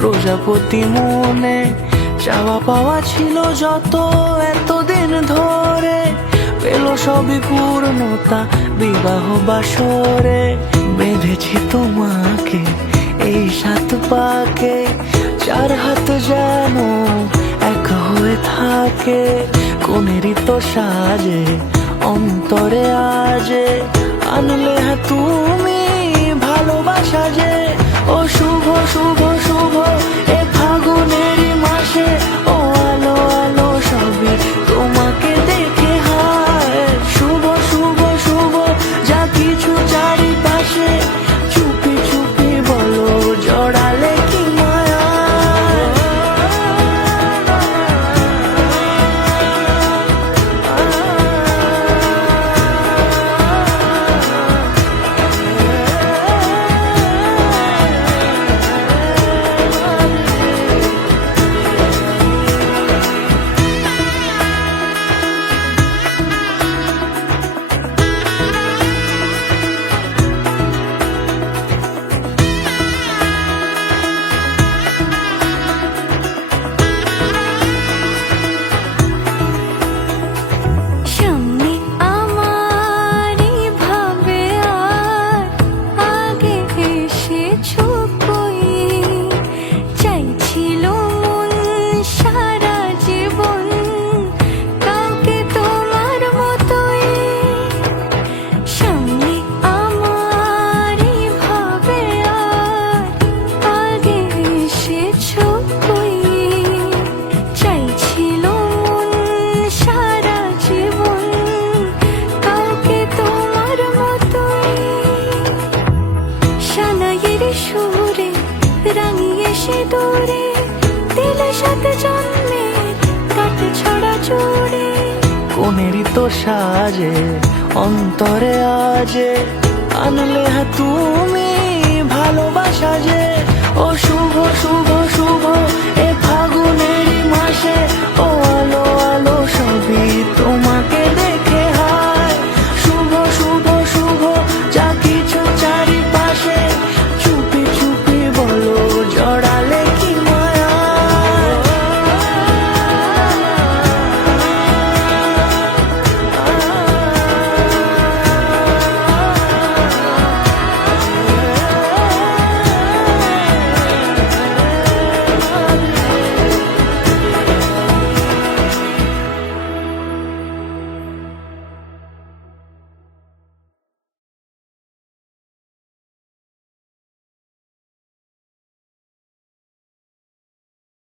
প্রজাপতি মনে চাওয়া পাওয়া ছিল যত এতদিন ধরে, পেল সবই পূর্ণতা বিবাহ বাসরে। বেঁধেছি তোমাকে এই 7 পাকে, 4 হাত যেন এক হয়ে থাকে। কোনেরই তো সাজে অন্তরে আজে, আনলে তুমি ভালোবাসা যে। ও শুভ শুভ শুভ এ ফাগুনেরই মাসে, ও আলো আলো সবই তোমাকে দেখে হায়। শুভ শুভ শুভ যা কিছু চারিপাশে, চুপি চুপি বলো জড়ালে কি মায়া। দূরে দিলে 7 জন্মের কাটে ছড়া জুড়ে। কোনেরই তো সাজে অন্তরে আজে, আনলে তুমি ভালোবাসা যে। ও শুভ শুভ শুভ এ